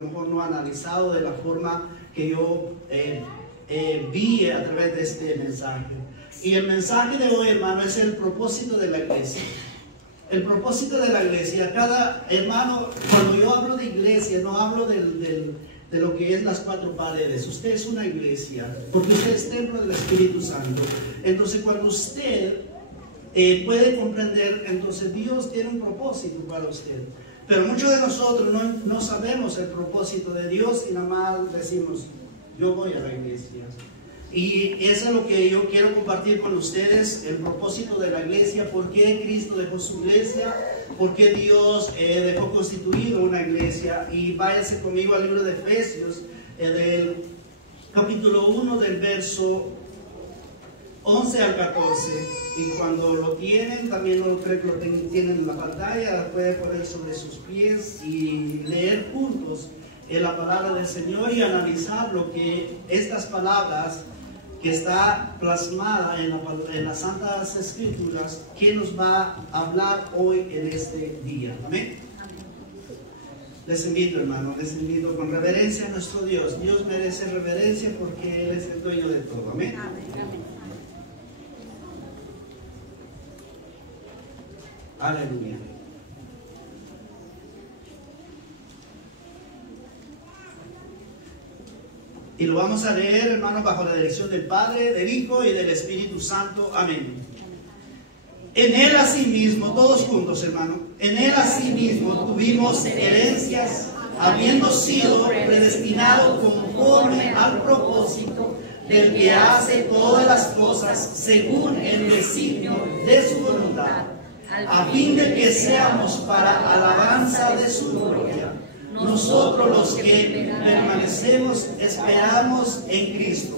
a lo mejor no analizado de la forma que yo vi a través de este mensaje. Y el mensaje de hoy, hermano, es el propósito de la iglesia. El propósito de la iglesia. Cada hermano, cuando yo hablo de iglesia, no hablo de lo que es las cuatro paredes. Usted es una iglesia, porque usted es templo del Espíritu Santo. Entonces, cuando usted puede comprender, entonces Dios tiene un propósito para usted. Pero muchos de nosotros no sabemos el propósito de Dios y nada más decimos, yo voy a la iglesia. Y eso es lo que yo quiero compartir con ustedes, el propósito de la iglesia, por qué Cristo dejó su iglesia, por qué Dios dejó constituido una iglesia. Y váyase conmigo al libro de Efesios, del capítulo 1, del verso 11 al 14. Y cuando lo tienen, también lo creo que lo tienen en la pantalla, puede poner sobre sus pies y leer juntos la palabra del Señor y analizar lo que estas palabras que está plasmada en las Santas Escrituras, que nos va a hablar hoy en este día. Amén. Les invito, hermano, les invito con reverencia a nuestro Dios. Dios merece reverencia porque Él es el dueño de todo. Amén. Amén. Aleluya. Y lo vamos a leer, hermanos, bajo la dirección del Padre, del Hijo y del Espíritu Santo. Amén. En Él asimismo, todos juntos, hermano, en Él asimismo tuvimos herencias, habiendo sido predestinados conforme al propósito del que hace todas las cosas según el designio de su voluntad, a fin de que seamos para alabanza de su gloria, nosotros los que permanecemos esperamos en Cristo.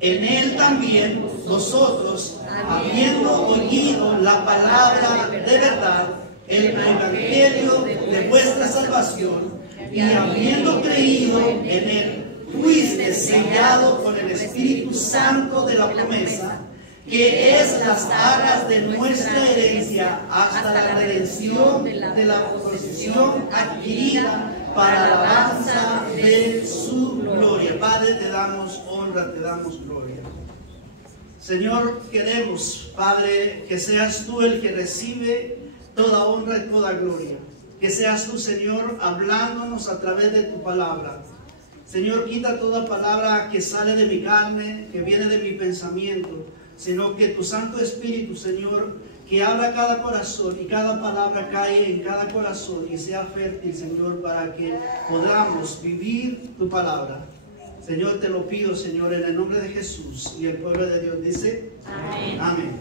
En Él también nosotros, habiendo oído la palabra de verdad, el evangelio de vuestra salvación, y habiendo creído en Él, fuiste sellado con el Espíritu Santo de la promesa, que es las arras de nuestra herencia hasta la redención de la posesión adquirida para la alabanza de su gloria. Padre, te damos honra, te damos gloria. Señor, queremos, Padre, que seas tú el que recibe toda honra y toda gloria. Que seas tú, Señor, hablándonos a través de tu palabra. Señor, quita toda palabra que sale de mi carne, que viene de mi pensamiento, sino que tu Santo Espíritu, Señor, que habla cada corazón y cada palabra cae en cada corazón y sea fértil, Señor, para que podamos vivir tu palabra. Señor, te lo pido, Señor, en el nombre de Jesús. Y el pueblo de Dios dice, amén. Amén.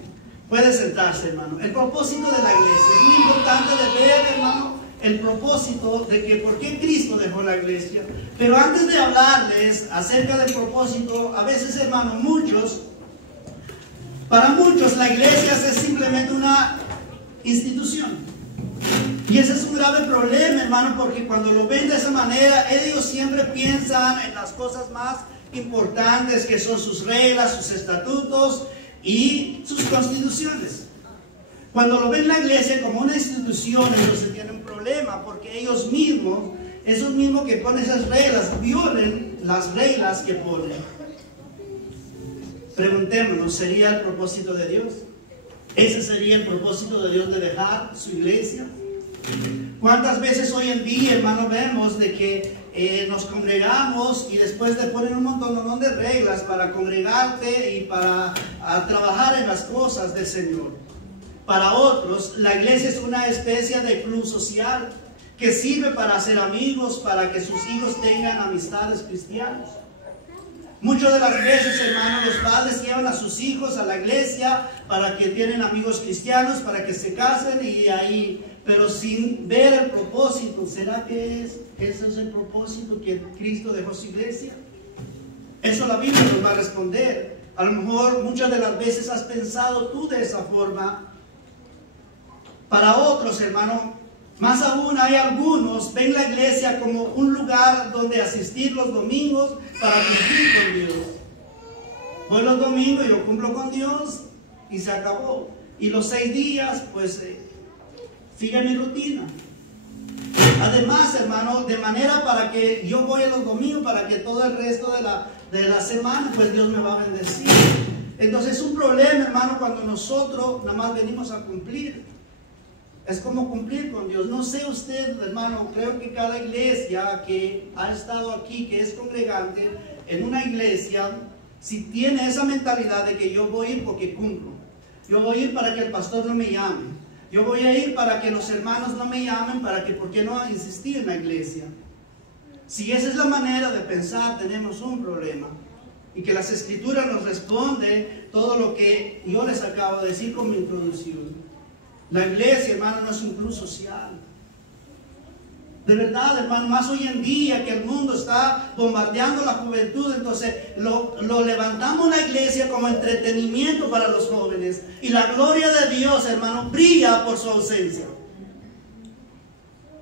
Puede sentarse, hermano. El propósito de la iglesia es muy importante de ver, hermano, el propósito de que por qué Cristo dejó la iglesia. Pero antes de hablarles acerca del propósito, a veces, hermano, para muchos la iglesia es simplemente una institución. Y ese es un grave problema, hermano, porque cuando lo ven de esa manera, ellos siempre piensan en las cosas más importantes, que son sus reglas, sus estatutos y sus constituciones. Cuando lo ven la iglesia como una institución, entonces tienen un problema, porque ellos mismos, esos mismos que ponen esas reglas, violen las reglas que ponen. Preguntémonos, ¿sería el propósito de Dios? ¿Ese sería el propósito de Dios de dejar su iglesia? ¿Cuántas veces hoy en día, hermano, vemos de que nos congregamos y después te ponen un montón de reglas para congregarte y para trabajar en las cosas del Señor? Para otros, la iglesia es una especie de club social que sirve para hacer amigos, para que sus hijos tengan amistades cristianas. Muchas de las veces, hermanos, los padres llevan a sus hijos a la iglesia para que tienen amigos cristianos, para que se casen y ahí, pero sin ver el propósito. ¿Será que ese es el propósito que Cristo dejó su iglesia? Eso la Biblia nos va a responder. A lo mejor muchas de las veces has pensado tú de esa forma. Para otros, hermano, más aún hay algunos, ven la iglesia como un lugar donde asistir los domingos para cumplir con Dios. Voy los domingos y yo cumplo con Dios y se acabó. Y los 6 días, pues, sigue mi rutina. Además, hermano, de manera para que yo voy a los domingos, para que todo el resto de la semana, pues Dios me va a bendecir. Entonces es un problema, hermano, cuando nosotros nada más venimos a cumplir. Es como cumplir con Dios. No sé usted, hermano, creo que cada iglesia que ha estado aquí, que es congregante en una iglesia, si tiene esa mentalidad de que yo voy a ir porque cumplo, yo voy a ir para que el pastor no me llame, yo voy a ir para que los hermanos no me llamen, para que, ¿por qué no insistir en la iglesia? Si esa es la manera de pensar, tenemos un problema. Y que las Escrituras nos responde todo lo que yo les acabo de decir como introducción. La iglesia, hermano, no es un club social. De verdad, hermano, más hoy en día que el mundo está bombardeando la juventud, entonces lo levantamos la iglesia como entretenimiento para los jóvenes. Y la gloria de Dios, hermano, brilla por su ausencia.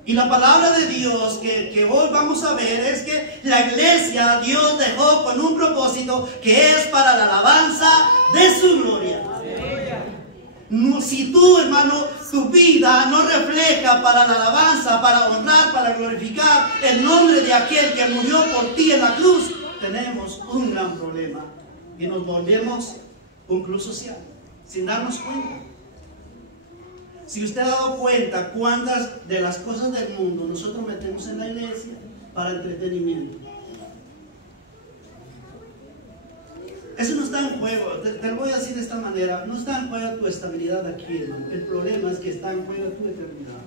Y la palabra de Dios que hoy vamos a ver es que la iglesia Dios dejó con un propósito que es para la alabanza de su gloria. No, si tú, hermano, tu vida no refleja para la alabanza, para honrar, para glorificar el nombre de aquel que murió por ti en la cruz, tenemos un gran problema y nos volvemos un club social sin darnos cuenta. Si usted ha dado cuenta cuántas de las cosas del mundo nosotros metemos en la iglesia para entretenimiento. Eso no está en juego, te lo voy a decir de esta manera, no está en juego tu estabilidad aquí, hermano. El problema es que está en juego tu eternidad.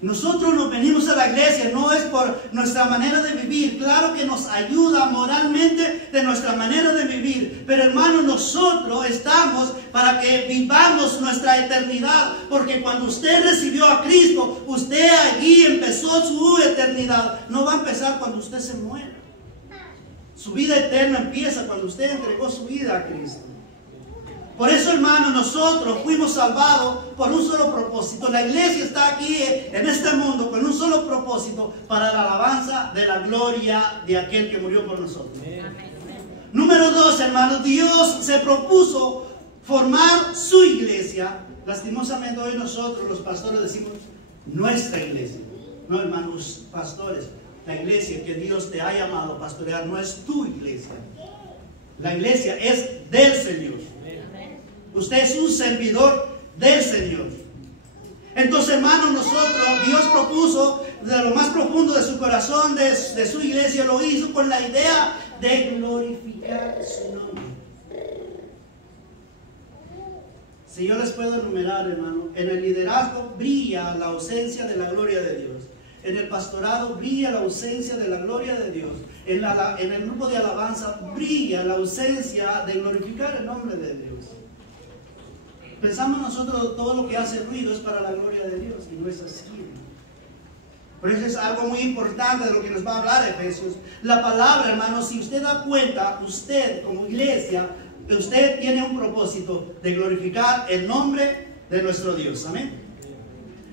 Nosotros nos venimos a la iglesia, no es por nuestra manera de vivir, claro que nos ayuda moralmente de nuestra manera de vivir, pero hermano, nosotros estamos para que vivamos nuestra eternidad, porque cuando usted recibió a Cristo, usted allí empezó su eternidad, no va a empezar cuando usted se muera. Su vida eterna empieza cuando usted entregó su vida a Cristo. Por eso, hermano, nosotros fuimos salvados por un solo propósito. La iglesia está aquí en este mundo con un solo propósito, para la alabanza de la gloria de aquel que murió por nosotros. Número 2, hermano, Dios se propuso formar su iglesia. Lastimosamente hoy nosotros los pastores decimos nuestra iglesia. No, hermanos pastores, la iglesia que Dios te ha llamado a pastorear no es tu iglesia. La iglesia es del Señor. Usted es un servidor del Señor. Entonces, hermano, Dios propuso de lo más profundo de su corazón, de su iglesia, lo hizo con la idea de glorificar su nombre. Si yo les puedo enumerar, hermano, en el liderazgo brilla la ausencia de la gloria de Dios. En el pastorado brilla la ausencia de la gloria de Dios. En el grupo de alabanza brilla la ausencia de glorificar el nombre de Dios. Pensamos nosotros todo lo que hace ruido es para la gloria de Dios, y no es así. Por eso es algo muy importante de lo que nos va a hablar Efesios. La palabra, hermano, si usted da cuenta, usted como iglesia, usted tiene un propósito de glorificar el nombre de nuestro Dios. Amén.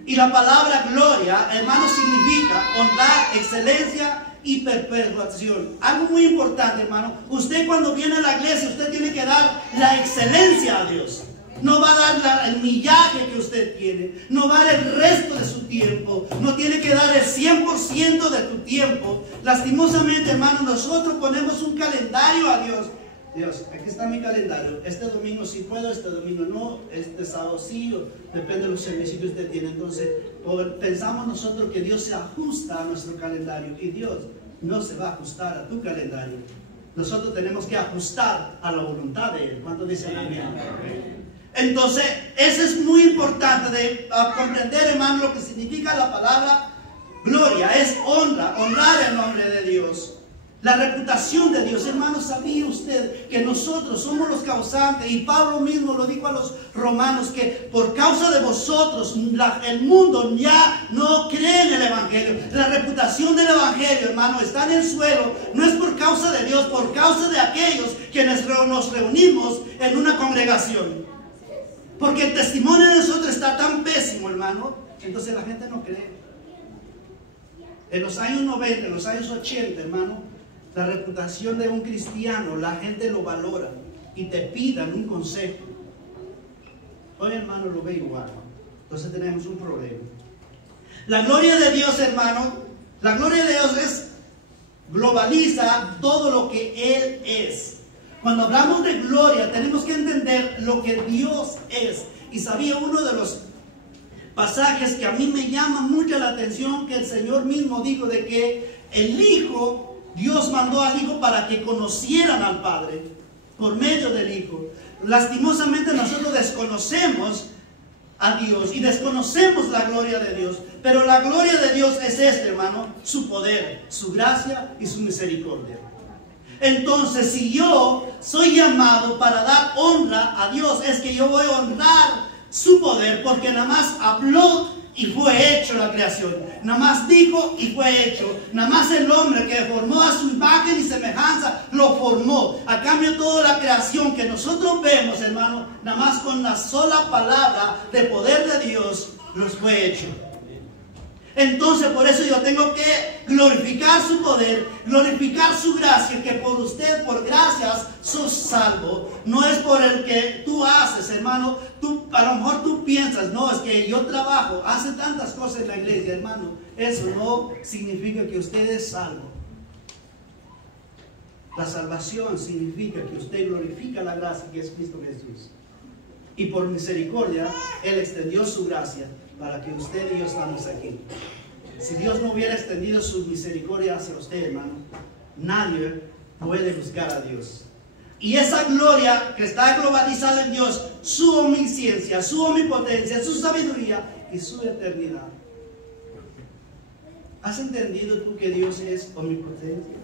Y la palabra gloria, hermano, significa honrar, excelencia y perpetuación. Algo muy importante, hermano. Usted cuando viene a la iglesia, usted tiene que dar la excelencia a Dios. No va a dar el millaje que usted tiene. No va a dar el resto de su tiempo. No tiene que dar el 100% de tu tiempo. Lastimosamente, hermano, nosotros ponemos un calendario a Dios. Dios, aquí está mi calendario. Este domingo sí puedo, este domingo no, este sábado sí, depende de los servicios que usted tiene. Entonces, pensamos nosotros que Dios se ajusta a nuestro calendario, y Dios no se va a ajustar a tu calendario. Nosotros tenemos que ajustar a la voluntad de Él. ¿Cuántos dicen amén? Entonces, eso es muy importante de comprender, hermano, lo que significa la palabra gloria. Es honrar el nombre de Dios. La reputación de Dios. Hermano, ¿sabía usted que nosotros somos los causantes? Y Pablo mismo lo dijo a los romanos, que por causa de vosotros el mundo ya no cree en el Evangelio. La reputación del Evangelio, hermano, está en el suelo. No es por causa de Dios, por causa de aquellos que nos reunimos en una congregación. Porque el testimonio de nosotros está tan pésimo, hermano, entonces la gente no cree. En los años 90, en los años 80, hermano, la reputación de un cristiano, la gente lo valora y te pidan un consejo. Hoy, hermano, lo ve igual. Entonces tenemos un problema. La gloria de Dios, hermano, la gloria de Dios globaliza todo lo que Él es. Cuando hablamos de gloria, tenemos que entender lo que Dios es. Y sabía uno de los pasajes que a mí me llama mucho la atención, que el Señor mismo dijo de que el Hijo, Dios mandó al Hijo para que conocieran al Padre por medio del Hijo. Lastimosamente nosotros desconocemos a Dios y desconocemos la gloria de Dios, pero la gloria de Dios es hermano, su poder, su gracia y su misericordia. Entonces, si yo soy llamado para dar honra a Dios, es que yo voy a honrar su poder, porque nada más habló y fue hecho la creación. Nada más dijo y fue hecho. Nada más el hombre que formó a su imagen y semejanza lo formó. A cambio, toda la creación que nosotros vemos, hermano, nada más con la sola palabra de poder de Dios, los fue hecho. Entonces, por eso yo tengo que glorificar su poder, glorificar su gracia, que por usted, por gracias, sos salvo. No es por el que tú haces, hermano. A lo mejor tú piensas, no, es que yo trabajo, hace tantas cosas en la iglesia, hermano. Eso no significa que usted es salvo. La salvación significa que usted glorifica la gracia que es Cristo Jesús. Y por misericordia, Él extendió su gracia para que usted y yo estamos aquí. Si Dios no hubiera extendido su misericordia hacia usted, hermano, nadie puede buscar a Dios. Y esa gloria que está globalizada en Dios, su omnisciencia, su omnipotencia, su sabiduría y su eternidad. ¿Has entendido tú que Dios es omnipotencia,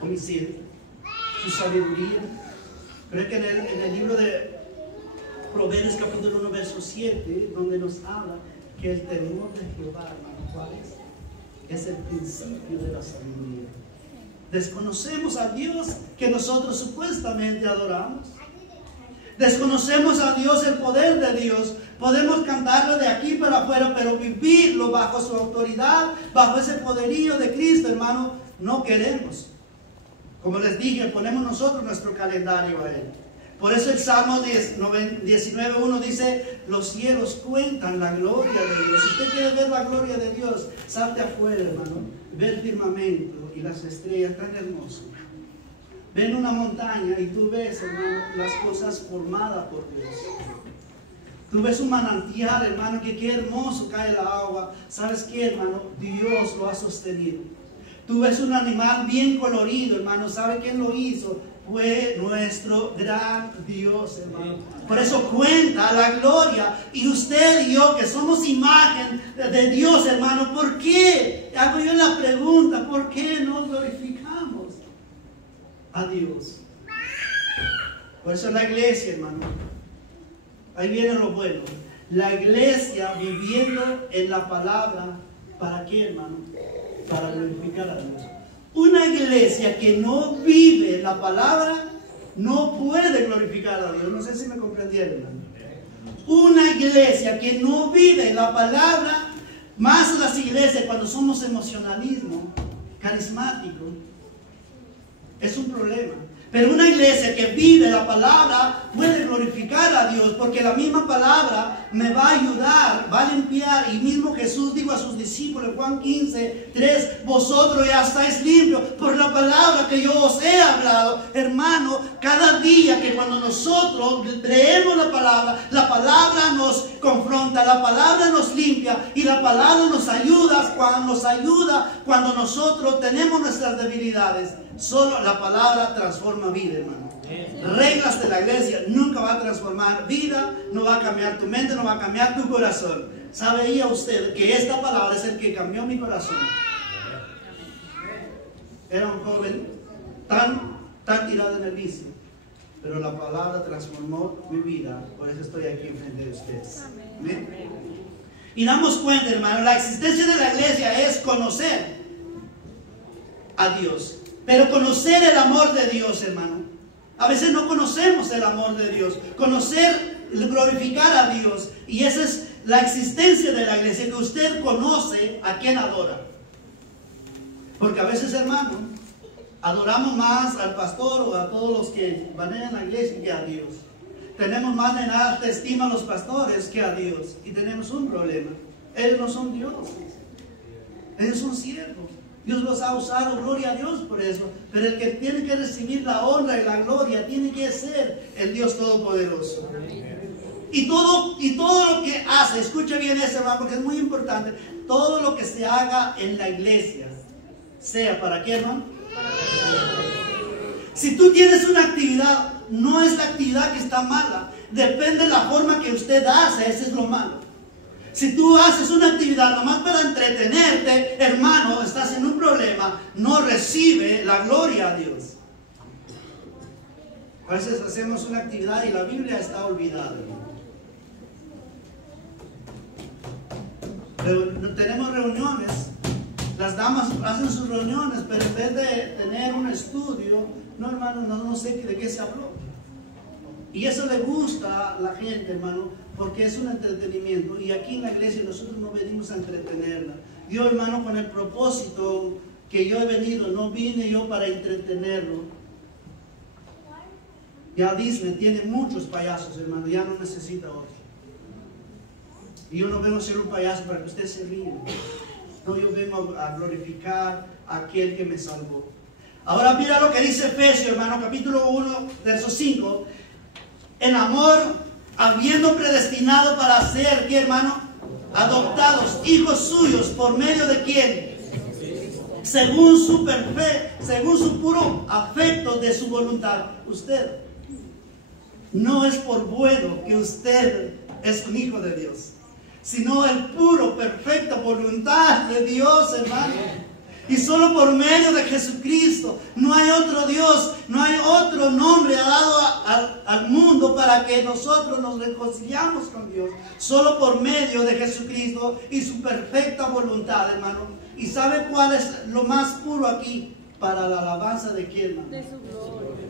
omnisciencia, su sabiduría? Creo que en el libro de Proverbios capítulo 1 verso 7, donde nos habla que el temor de Jehová, hermano, ¿cuál es? Es el principio de la sabiduría. Desconocemos a Dios que nosotros supuestamente adoramos. Desconocemos a Dios, el poder de Dios. Podemos cantarlo de aquí para afuera, pero vivirlo bajo su autoridad, bajo ese poderío de Cristo, hermano, no queremos. Como les dije, ponemos nosotros nuestro calendario a Él. Por eso el Salmo 19:1 dice, los cielos cuentan la gloria de Dios. Si usted quiere ver la gloria de Dios, salte afuera, hermano. Ve el firmamento y las estrellas tan hermosas. Ven una montaña y tú ves, hermano, las cosas formadas por Dios. Tú ves un manantial, hermano, que qué hermoso cae la agua. ¿Sabes qué, hermano? Dios lo ha sostenido. Tú ves un animal bien colorido, hermano. ¿Sabe quién lo hizo? Fue nuestro gran Dios, hermano. Por eso cuenta la gloria. Y usted y yo, que somos imagen de Dios, hermano, ¿por qué? Hago yo la pregunta, ¿por qué no glorificamos a Dios? Por eso la iglesia, hermano, ahí viene lo bueno. La iglesia viviendo en la palabra, ¿para qué, hermano? Para glorificar a Dios. Una iglesia que no vive la palabra no puede glorificar a Dios. No sé si me comprendieron, hermano. Una iglesia que no vive la palabra, más las iglesias cuando somos emocionalismo, carismático, es un problema. Pero una iglesia que vive la palabra puede glorificar a Dios, porque la misma palabra me va a ayudar, va a limpiar. Y mismo Jesús dijo a sus discípulos en Juan 15:3, vosotros ya estáis limpios por la palabra que yo os he hablado. Hermano, cada día que cuando nosotros leemos la palabra nos confronta, la palabra nos limpia y la palabra nos ayuda cuando nosotros tenemos nuestras debilidades. Solo la palabra transforma vida, hermano. Reglas de la iglesia nunca va a transformar vida, no va a cambiar tu mente, no va a cambiar tu corazón. ¿Sabía usted que esta palabra es el que cambió mi corazón? Era un joven tan tirado en el vicio, pero la palabra transformó mi vida. Por eso estoy aquí enfrente de ustedes. ¿Amén? Y damos cuenta, hermano, la existencia de la iglesia es conocer a Dios. Pero conocer el amor de Dios, hermano. A veces no conocemos el amor de Dios. Conocer, glorificar a Dios. Y esa es la existencia de la iglesia, que usted conoce a quien adora. Porque a veces, hermano, adoramos más al pastor o a todos los que van en la iglesia que a Dios. Tenemos más en alta estima a los pastores que a Dios. Y tenemos un problema. Ellos no son Dios. Ellos son siervos. Dios los ha usado, gloria a Dios por eso. Pero el que tiene que recibir la honra y la gloria tiene que ser el Dios Todopoderoso. Y todo lo que hace, escuche bien eso, hermano, porque es muy importante. Todo lo que se haga en la iglesia, sea para qué, hermano. Si tú tienes una actividad, no es la actividad que está mala. Depende de la forma que usted hace, eso es lo malo. Si tú haces una actividad nomás para entretenerte, hermano, estás en un problema, no recibe la gloria a Dios. A veces hacemos una actividad y la Biblia está olvidada. Tenemos reuniones, las damas hacen sus reuniones, pero en vez de tener un estudio, no, hermano, no sé de qué se habló. Y eso le gusta a la gente, hermano, porque es un entretenimiento. Y aquí en la iglesia nosotros no venimos a entretenerla. Yo, hermano, con el propósito que yo he venido, no vine yo para entretenerlo. Ya Disney tiene muchos payasos, hermano, ya no necesita otro. Y yo no vengo a ser un payaso para que usted se ríe. No, yo vengo a glorificar a aquel que me salvó. Ahora mira lo que dice Efesios, hermano, capítulo 1, verso 5. En amor, habiendo predestinado para ser, ¿qué, hermano? Adoptados, hijos suyos, ¿por medio de quién? Según su puro afecto de su voluntad. Usted no es por bueno que usted es un hijo de Dios, sino el puro, perfecta voluntad de Dios, hermano. Y solo por medio de Jesucristo. No hay otro Dios, no hay otro nombre dado al mundo para que nosotros nos reconciliamos con Dios. Solo por medio de Jesucristo y su perfecta voluntad, hermano. ¿Y sabe cuál es lo más puro aquí? Para la alabanza de quién, hermano. De su gloria.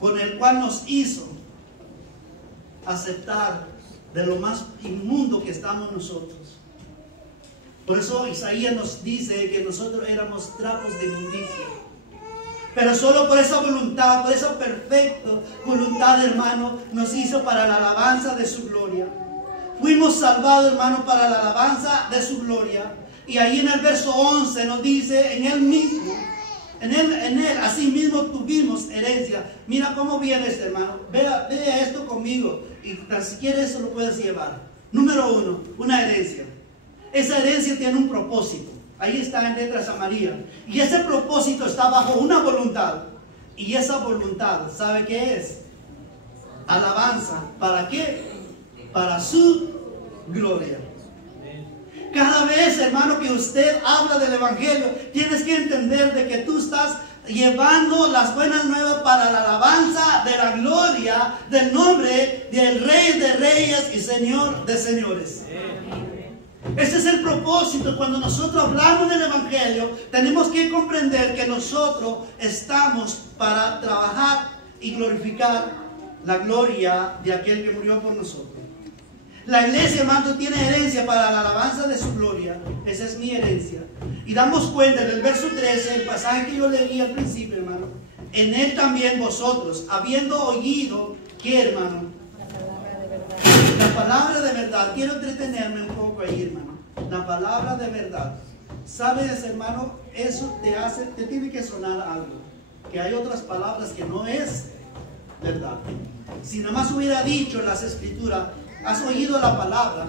Con el cual nos hizo aceptar de lo más inmundo que estamos nosotros. Por eso Isaías nos dice que nosotros éramos trapos de inmundicia. Pero solo por esa voluntad, por esa perfecta voluntad, hermano, nos hizo para la alabanza de su gloria. Fuimos salvados, hermano, para la alabanza de su gloria. Y ahí en el verso 11 nos dice, en él mismo, en él así mismo tuvimos herencia. Mira cómo viene este, hermano. Vea esto conmigo. Y tan siquiera eso lo puedes llevar. Número 1, una herencia. Esa herencia tiene un propósito. Ahí está en letras amarillas. Y ese propósito está bajo una voluntad. Y esa voluntad, ¿sabe qué es? Alabanza. ¿Para qué? Para su gloria. Cada vez, hermano, que usted habla del Evangelio, tienes que entender de que tú estás llevando las buenas nuevas para la alabanza de la gloria del nombre del Rey de Reyes y Señor de Señores. Ese es el propósito. Cuando nosotros hablamos del Evangelio, tenemos que comprender que nosotros estamos para trabajar y glorificar la gloria de aquel que murió por nosotros. La iglesia, hermano, tiene herencia para la alabanza de su gloria. Esa es mi herencia. Y damos cuenta en el verso 13, el pasaje que yo leí al principio, hermano. En él también vosotros, habiendo oído, ¿qué, hermano? La palabra de verdad. Quiero entretenerme un poco ahí, hermano. La palabra de verdad. ¿Sabes, hermano? Eso te tiene que sonar algo. Que hay otras palabras que no es verdad. Si nada más hubiera dicho en las escrituras, has oído la palabra,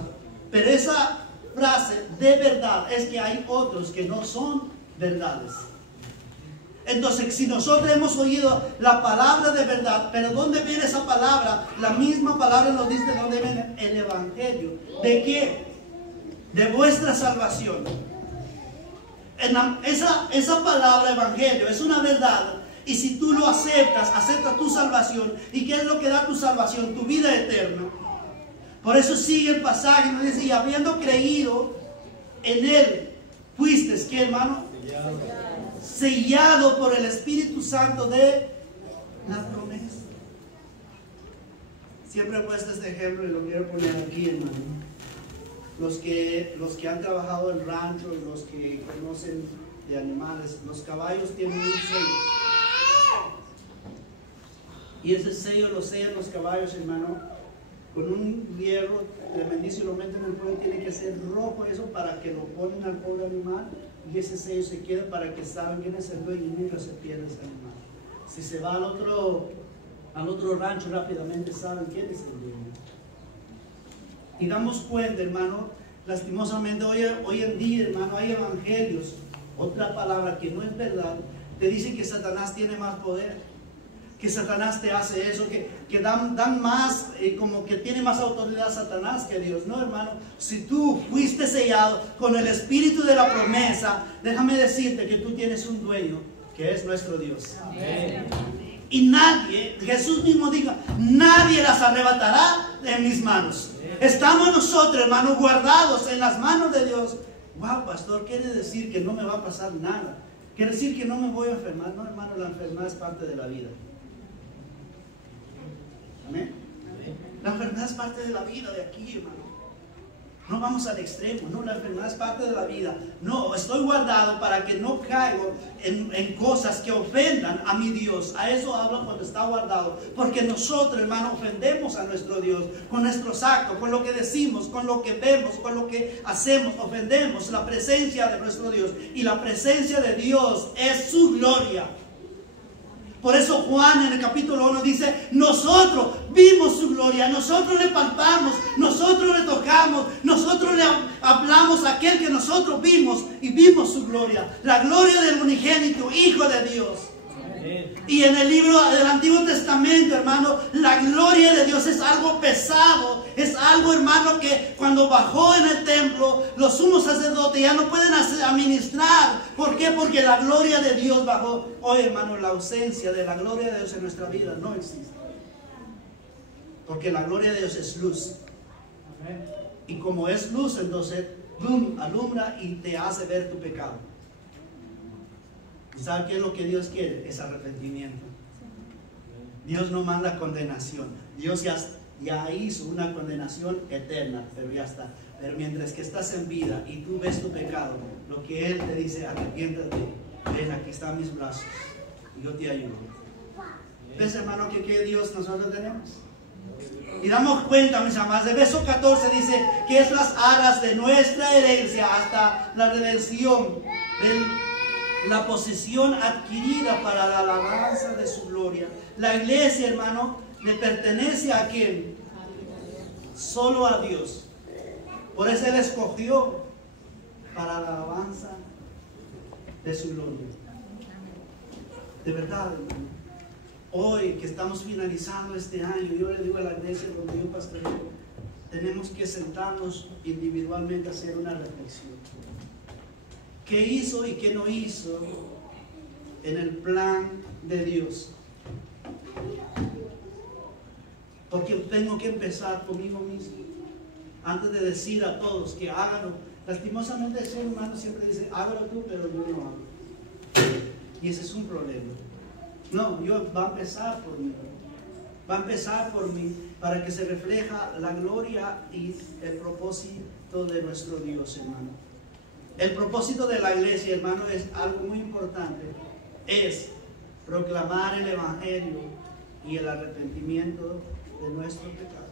pero esa frase de verdad es que hay otros que no son verdades. Entonces, si nosotros hemos oído la palabra de verdad, pero ¿dónde viene esa palabra? La misma palabra nos dice dónde viene el Evangelio. ¿De qué? De vuestra salvación. Esa palabra Evangelio es una verdad. Y si tú lo aceptas, acepta tu salvación. ¿Y qué es lo que da tu salvación? Tu vida eterna. Por eso sigue el pasaje, nos dice, y habiendo creído en él, fuiste, ¿qué, hermano? Sellado por el Espíritu Santo de la promesa. Siempre he puesto este ejemplo y lo quiero poner aquí, hermano. Los que han trabajado en rancho, los que conocen de animales, los caballos tienen un sello. Y ese sello lo sellan los caballos, hermano, con un hierro tremendísimo, lo meten en el fuego, tiene que ser rojo eso para que lo ponen al pobre animal y ese sello se queda para que saben quién es el dueño y nunca se pierde ese animal. Si se va al otro rancho rápidamente saben quién es el dueño. Y damos cuenta, hermano, lastimosamente hoy en día, hermano, hay evangelios, otra palabra que no es verdad, te dicen que Satanás tiene más poder, que Satanás te hace eso, que dan más, como que tiene más autoridad Satanás que Dios. No, hermano, si tú fuiste sellado con el espíritu de la promesa, déjame decirte que tú tienes un dueño, que es nuestro Dios. Amén. Y nadie, Jesús mismo diga, nadie las arrebatará de mis manos. Estamos nosotros, hermanos, guardados en las manos de Dios. Wow, pastor, quiere decir que no me va a pasar nada. Quiere decir que no me voy a enfermar. No, hermano, la enfermedad es parte de la vida. Amén. La enfermedad es parte de la vida de aquí, hermano. No vamos al extremo, no, la enfermedad es parte de la vida. No, estoy guardado para que no caigo en cosas que ofendan a mi Dios. A eso hablo cuando está guardado. Porque nosotros, hermano, ofendemos a nuestro Dios con nuestros actos, con lo que decimos, con lo que vemos, con lo que hacemos. Ofendemos la presencia de nuestro Dios. Y la presencia de Dios es su gloria. Por eso Juan en el capítulo 1 dice, nosotros vimos su gloria, nosotros le palpamos, nosotros le tocamos, nosotros le hablamos a aquel que nosotros vimos y vimos su gloria. La gloria del unigénito Hijo de Dios. Y en el libro del Antiguo Testamento, hermano, la gloria de Dios es algo pesado, es algo, hermano, que cuando bajó en el templo, los sumos sacerdotes ya no pueden administrar. ¿Por qué? Porque la gloria de Dios bajó. Hoy, hermano, la ausencia de la gloria de Dios en nuestra vida no existe. Porque la gloria de Dios es luz. Y como es luz, entonces, alumbra y te hace ver tu pecado. ¿Sabe qué es lo que Dios quiere? Es arrepentimiento. Dios no manda condenación. Dios ya hizo una condenación eterna, pero ya está. Pero mientras que estás en vida y tú ves tu pecado, lo que Él te dice, arrepiéntate. Ven, aquí están mis brazos y yo te ayudo. ¿Ves, hermano, que qué Dios nosotros tenemos? Y damos cuenta, mis amados, el verso 14 dice que es las aras de nuestra herencia hasta la redención la posesión adquirida para la alabanza de su gloria. La iglesia, hermano, le pertenece a ¿quién? Solo a Dios. Por eso Él escogió para la alabanza de su gloria. De verdad, hermano, hoy que estamos finalizando este año, yo le digo a la iglesia donde yo pastoreo, tenemos que sentarnos individualmente a hacer una reflexión. ¿Qué hizo y qué no hizo en el plan de Dios? Porque tengo que empezar conmigo mismo. Antes de decir a todos que háganlo. Lastimosamente el ser humano siempre dice, hágalo tú, pero yo no hago. Y ese es un problema. No, Dios va a empezar por mí. Va a empezar por mí para que se refleja la gloria y el propósito de nuestro Dios, hermano. El propósito de la iglesia, hermano, es algo muy importante. Es proclamar el evangelio y el arrepentimiento de nuestro pecado.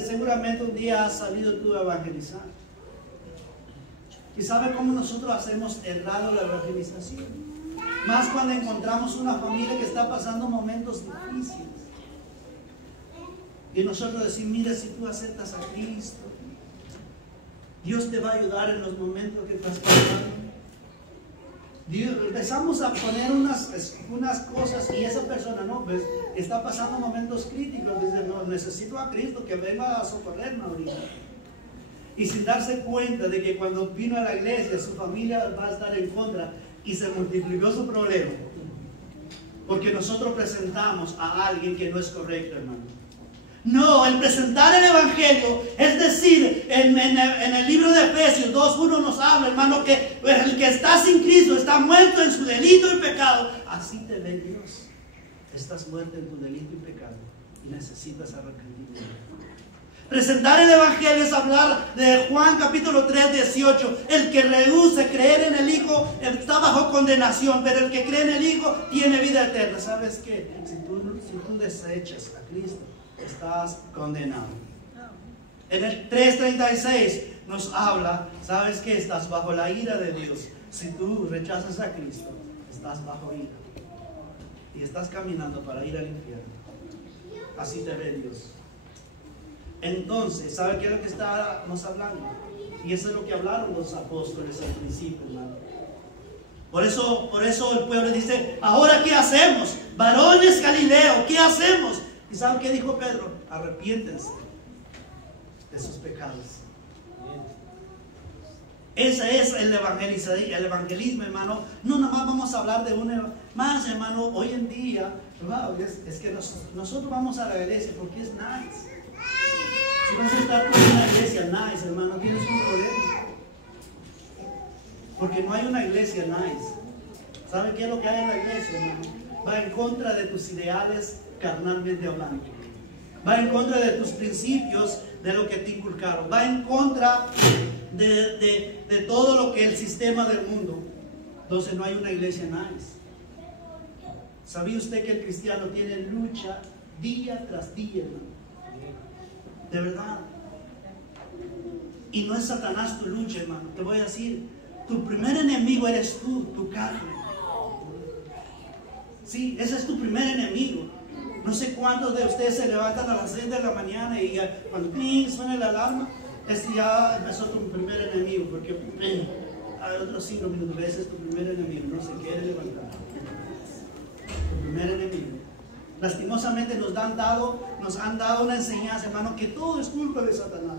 Seguramente un día has salido tú a evangelizar. ¿Y sabe cómo nosotros hacemos errado la evangelización? Más cuando encontramos una familia que está pasando momentos difíciles. Y nosotros decimos, mira, si tú aceptas a Cristo, Dios te va a ayudar en los momentos que estás pasando. Empezamos a poner unas cosas y esa persona no, pues, está pasando momentos críticos. Dice, no, necesito a Cristo que venga a socorrerme ahorita. Y sin darse cuenta de que cuando vino a la iglesia su familia va a estar en contra y se multiplicó su problema. Porque nosotros presentamos a alguien que no es correcto, hermano. No, el presentar el evangelio, es decir, en el libro de Efesios 2:1 nos habla, hermano, que el que está sin Cristo está muerto en su delito y pecado. Así te ve Dios. Estás muerto en tu delito y pecado y necesitas arrepentimiento. Presentar el Evangelio es hablar de Juan capítulo 3, 18. El que rehúse creer en el Hijo está bajo condenación, pero el que cree en el Hijo tiene vida eterna. ¿Sabes qué? Si tú desechas a Cristo, estás condenado. En el 3:36 nos habla, ¿sabes qué? Estás bajo la ira de Dios. Si tú rechazas a Cristo, estás bajo ira. Y estás caminando para ir al infierno. Así te ve Dios. Entonces, ¿sabe qué es lo que estamos hablando? Y eso es lo que hablaron los apóstoles al principio, hermano. Por eso el pueblo dice, ¿ahora qué hacemos? Varones Galileo, ¿qué hacemos? ¿Y saben qué dijo Pedro? Arrepiéntense de sus pecados. Ese es el evangelismo, hermano. No nomás vamos a hablar de más, hermano. Hoy en día, wow, es que nosotros vamos a la iglesia porque es nice. Si vas a estar con una iglesia nice, hermano, tienes un problema. Porque no hay una iglesia nice. ¿Sabe qué es lo que hay en la iglesia, hermano? Va en contra de tus ideales carnalmente hablando. Va en contra de tus principios, de lo que te inculcaron. Va en contra de todo lo que el sistema del mundo. Entonces no hay una iglesia nice. ¿Sabía usted que el cristiano tiene lucha día tras día, hermano? De verdad. Y no es Satanás tu lucha, hermano. Te voy a decir, tu primer enemigo eres tú, tu carne. Sí, ese es tu primer enemigo. No sé cuántos de ustedes se levantan a las 6 de la mañana y cuando suena la alarma, ya empezó tu primer enemigo, porque a otros 5 minutos, ese es tu primer enemigo, no se quiere levantar. Tu primer enemigo. Lastimosamente nos han dado una enseñanza, hermano, que todo es culpa de Satanás.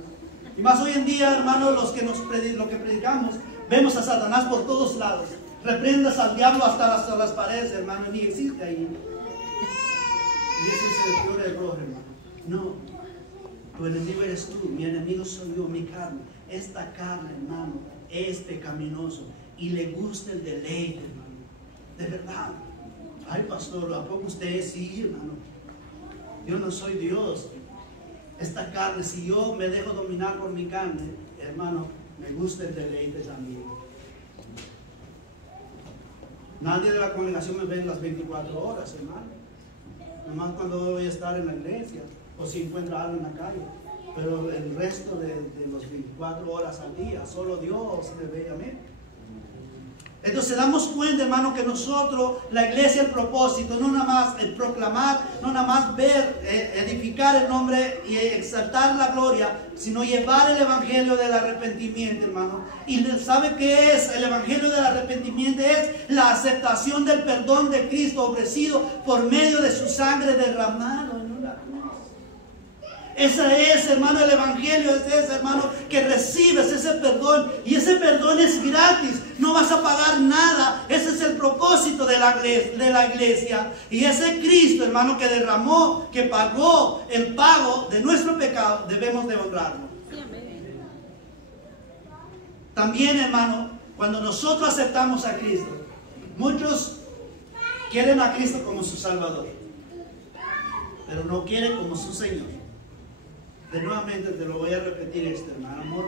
Y más hoy en día, hermano, lo que predicamos, vemos a Satanás por todos lados. Reprendas al diablo hasta las paredes, hermano, ni existe ahí. Y ese es el peor error, hermano. No, tu enemigo eres tú, mi enemigo soy yo, mi carne. Esta carne, hermano, es pecaminoso y le gusta el deleite, hermano. De verdad. Ay, pastor, ¿a poco usted es? Sí, hermano. Yo no soy Dios. Esta carne, si yo me dejo dominar por mi carne, hermano, me gusta el deleite también. Nadie de la congregación me ve en las 24 horas, hermano. Nomás cuando voy a estar en la iglesia o si encuentra algo en la calle. Pero el resto de los 24 horas al día, solo Dios me ve a mí. Entonces damos cuenta, hermano, que nosotros, la iglesia, el propósito, no nada más el proclamar, no nada más ver, edificar el nombre y exaltar la gloria, sino llevar el evangelio del arrepentimiento, hermano. Y ¿sabe qué es? El evangelio del arrepentimiento es la aceptación del perdón de Cristo ofrecido por medio de su sangre derramado en una cruz. Ese es, hermano, el evangelio, ese es, hermano, que recibes ese perdón y ese perdón es gratis, no vas a pagar nada. Ese es el propósito de la iglesia y ese Cristo, hermano, que derramó, que pagó el pago de nuestro pecado, debemos de honrarlo. También, hermano, cuando nosotros aceptamos a Cristo, muchos quieren a Cristo como su Salvador, pero no quieren como su Señor. De nuevamente te lo voy a repetir esto, hermano. Amor,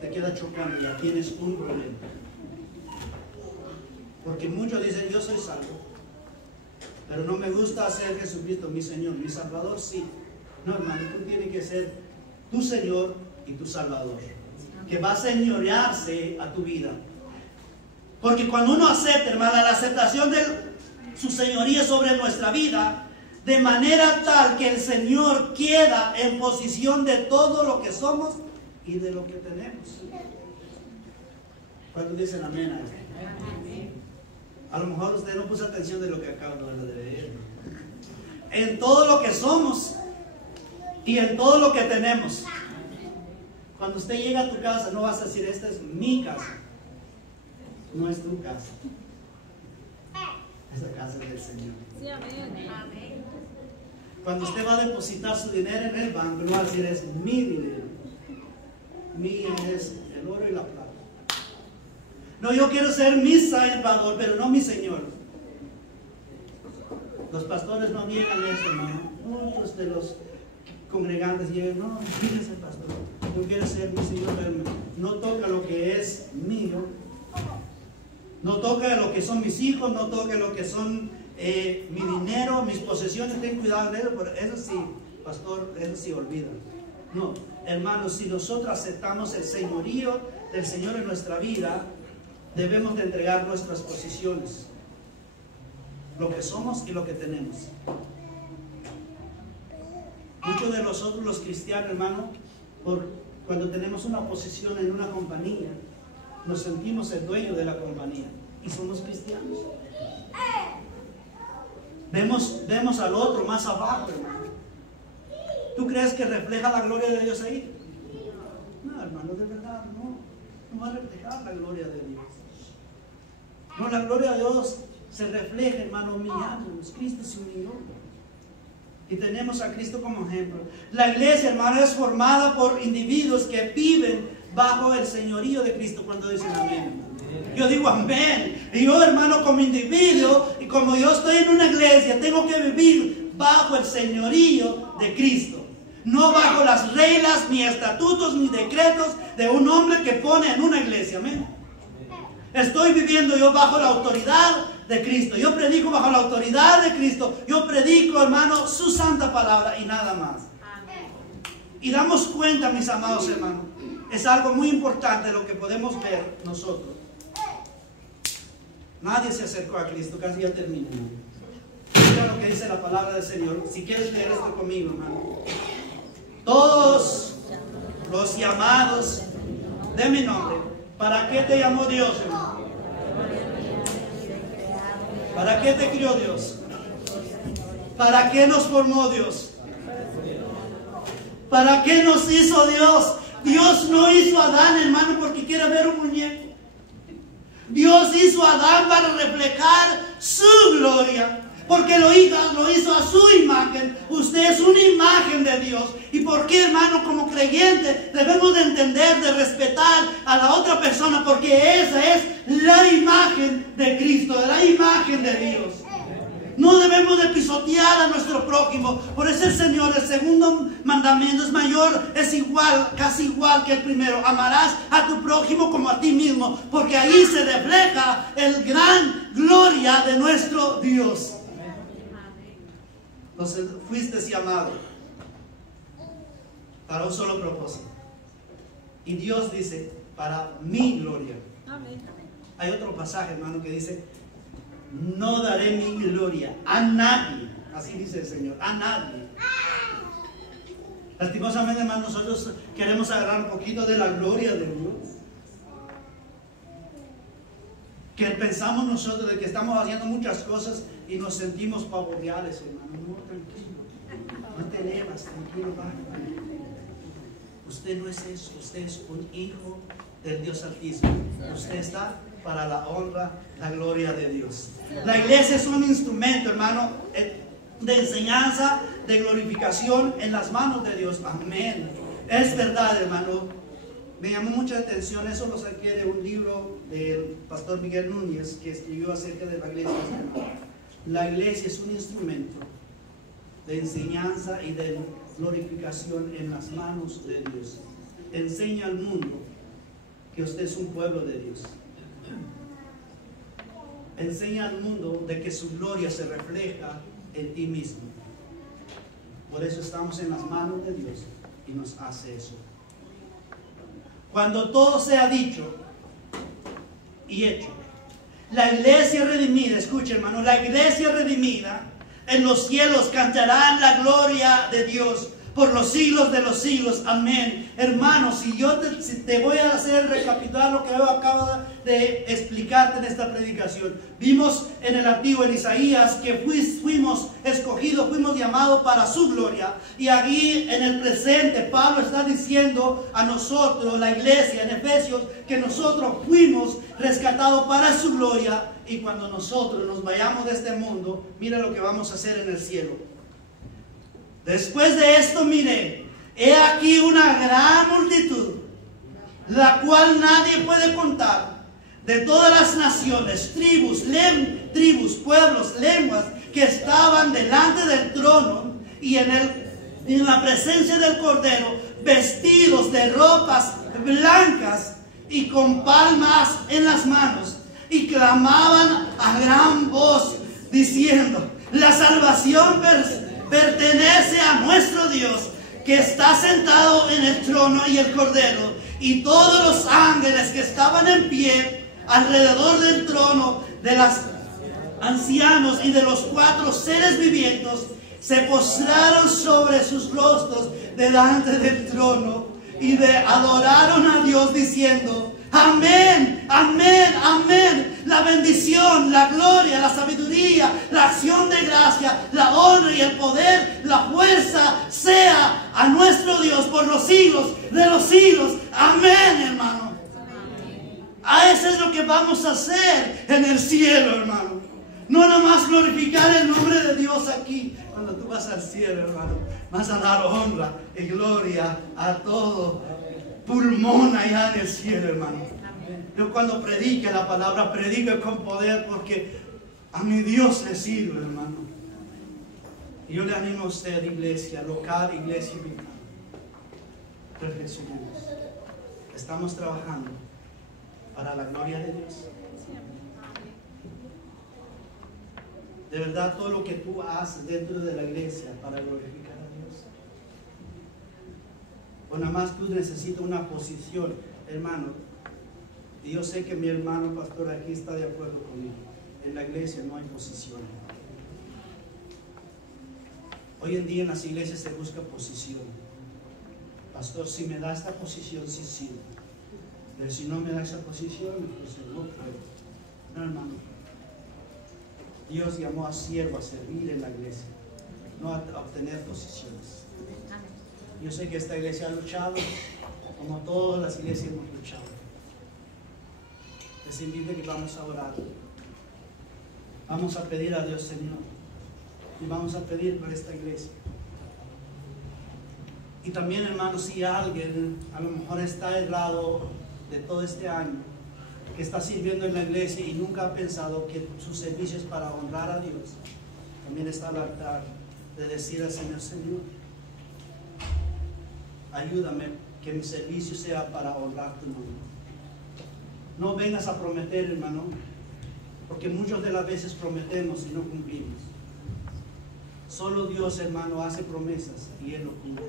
te queda chocando, ya tienes un problema. Porque muchos dicen, yo soy salvo, pero no me gusta hacer Jesucristo mi Señor, mi Salvador, sí. No, hermano, tú tienes que ser tu Señor y tu Salvador, que va a señorearse a tu vida. Porque cuando uno acepta, hermano, la aceptación de su señoría sobre nuestra vida, de manera tal que el Señor queda en posición de todo lo que somos y de lo que tenemos. ¿Cuántos dicen amén a esto? A lo mejor usted no puso atención de lo que acabo de leer. En todo lo que somos y en todo lo que tenemos. Cuando usted llega a tu casa, no vas a decir, esta es mi casa. No es tu casa. Esa casa es del Señor. Sí, amén. Cuando usted va a depositar su dinero en el banco, no va a decir, es mi dinero. Mío es el oro y la plata. No, yo quiero ser mi Salvador, pero no mi Señor. Los pastores no niegan eso, hermano. Muchos de los congregantes llegan, no, fíjense pastor, yo quiero ser mi Señor, no toca lo que es mío, no toca lo que son mis hijos, no toca lo que son mi dinero, mis posesiones, ten cuidado de eso, pero eso sí, pastor, eso sí olvida. No, hermanos, si nosotros aceptamos el señorío del Señor en nuestra vida, debemos de entregar nuestras posiciones, lo que somos y lo que tenemos. Muchos de nosotros los cristianos, hermano, cuando tenemos una posición en una compañía, nos sentimos el dueño de la compañía y somos cristianos. Vemos al otro más abajo, hermano. ¿Tú crees que refleja la gloria de Dios ahí? No, hermano, de verdad, no va a reflejar la gloria de Dios. No, la gloria de Dios se refleja, hermano, humillándonos. Cristo se humilló. Y tenemos a Cristo como ejemplo. La iglesia, hermano, es formada por individuos que viven bajo el señorío de Cristo. Cuando dicen amén, yo digo amén. Y yo, hermano, como individuo, y como yo estoy en una iglesia, tengo que vivir bajo el señorío de Cristo. No bajo las reglas, ni estatutos, ni decretos de un hombre que pone en una iglesia. Amén. Estoy viviendo yo bajo la autoridad de Cristo. Yo predico bajo la autoridad de Cristo. Yo predico, hermano, su santa palabra y nada más. Y damos cuenta, mis amados hermanos, es algo muy importante lo que podemos ver nosotros. Nadie se acercó a Cristo, casi ya termino. Mira lo que dice la palabra del Señor. Si quieres leer esto conmigo, hermano. Todos los llamados de mi nombre. ¿Para qué te llamó Dios, hermano? ¿Para qué te crió Dios? ¿Para qué nos formó Dios? ¿Para qué nos hizo Dios? Dios no hizo a Adán, hermano, porque quiere ver un muñeco. Dios hizo a Adán para reflejar su gloria, porque lo hizo a su imagen. Usted es una imagen de Dios. ¿Y por qué, hermano, como creyente debemos de entender, de respetar a la otra persona? Porque esa es la imagen de Cristo, la imagen de Dios. No debemos de pisotear a nuestro prójimo. Por eso el Señor, el segundo mandamiento es mayor, es igual, casi igual que el primero. Amarás a tu prójimo como a ti mismo, porque ahí se refleja el gran gloria de nuestro Dios. Entonces fuiste llamado para un solo propósito. Y Dios dice, para mi gloria. Hay otro pasaje, hermano, que dice, no daré mi gloria a nadie. Así dice el Señor, a nadie. Lastimosamente, hermano, nosotros queremos agarrar un poquito de la gloria de Dios. Que pensamos nosotros de que estamos haciendo muchas cosas y nos sentimos pavoreales, hermano. No, tranquilo, no te elevas, tranquilo, baja. Usted no es eso, usted es un hijo del Dios Altísimo. Usted está para la honra, la gloria de Dios. La iglesia es un instrumento, hermano, de enseñanza, de glorificación en las manos de Dios. Amén. Es verdad, hermano. Me llamó mucha atención, eso lo saqué de un libro del pastor Miguel Núñez, que escribió acerca de la iglesia. La iglesia es un instrumento de enseñanza y de glorificación en las manos de Dios. Enseña al mundo que usted es un pueblo de Dios. Enseña al mundo de que su gloria se refleja en ti mismo. Por eso estamos en las manos de Dios y nos hace eso. Cuando todo sea dicho y hecho, la iglesia redimida, escucha, hermano, la iglesia redimida en los cielos cantarán la gloria de Dios por los siglos de los siglos. Amén. Hermano, si yo te voy a hacer recapitular lo que yo acabo de explicarte en esta predicación. Vimos en el antiguo, en Isaías, que fuimos escogidos, fuimos llamados para su gloria. Y aquí en el presente Pablo está diciendo a nosotros, la iglesia en Efesios, que nosotros fuimos rescatados para su gloria. Y cuando nosotros nos vayamos de este mundo, mira lo que vamos a hacer en el cielo. Después de esto miré, he aquí una gran multitud, la cual nadie puede contar, de todas las naciones, tribus, pueblos, lenguas, que estaban delante del trono y en el en la presencia del Cordero, vestidos de ropas blancas y con palmas en las manos, y clamaban a gran voz diciendo: la salvación pertenece a nuestro Dios, que está sentado en el trono, y el Cordero. Y todos los ángeles que estaban en pie alrededor del trono, de los ancianos y de los 4 seres vivientes, se postraron sobre sus rostros delante del trono y adoraron a Dios diciendo: amén, amén, amén. La bendición, la gloria, la sabiduría, la acción de gracia, la honra y el poder, la fuerza sea a nuestro Dios por los siglos de los siglos. Amén, hermano. A eso es lo que vamos a hacer en el cielo, hermano. No nada más glorificar el nombre de Dios aquí. Cuando tú vas al cielo, hermano, vas a dar honra y gloria a todo pulmón allá en el cielo, hermano. Yo cuando predique la palabra, predique con poder, porque a mi Dios le sirve, hermano. Y yo le animo a usted, iglesia local, iglesia vital. Reflexionemos. Estamos trabajando para la gloria de Dios. De verdad, todo lo que tú haces dentro de la iglesia para glorificar a Dios. O nada más tú necesitas una posición, hermano. Y yo sé que mi hermano pastor aquí está de acuerdo conmigo. En la iglesia no hay posición. Hoy en día en las iglesias se busca posición. Pastor, si me da esta posición, sí sirve. Pero si no me da esa posición, entonces no puedo. No, hermano. Dios llamó a siervo a servir en la iglesia, no a obtener posiciones. Yo sé que esta iglesia ha luchado, como todas las iglesias hemos luchado. Les invito a que vamos a orar. Vamos a pedir a Dios, Señor, y vamos a pedir por esta iglesia. Y también, hermanos, si alguien a lo mejor está errado de todo este año, que está sirviendo en la iglesia y nunca ha pensado que su servicio es para honrar a Dios, también está al altar de decir al Señor: Señor, ayúdame que mi servicio sea para honrar tu nombre. No vengas a prometer, hermano, porque muchas de las veces prometemos y no cumplimos. Solo Dios, hermano, hace promesas y Él lo cumple.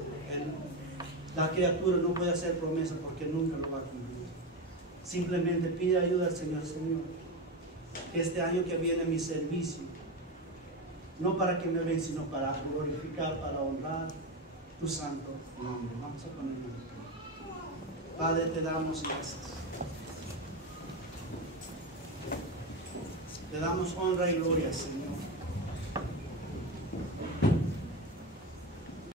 La criatura no puede hacer promesas porque nunca lo va a cumplir. Simplemente pide ayuda al Señor: Señor, que este año que viene mi servicio, no para que me ven, sino para glorificar, para honrar tu santo nombre. Vamos a ponernos de pie. Padre, te damos gracias. Te damos honra y gloria, Señor.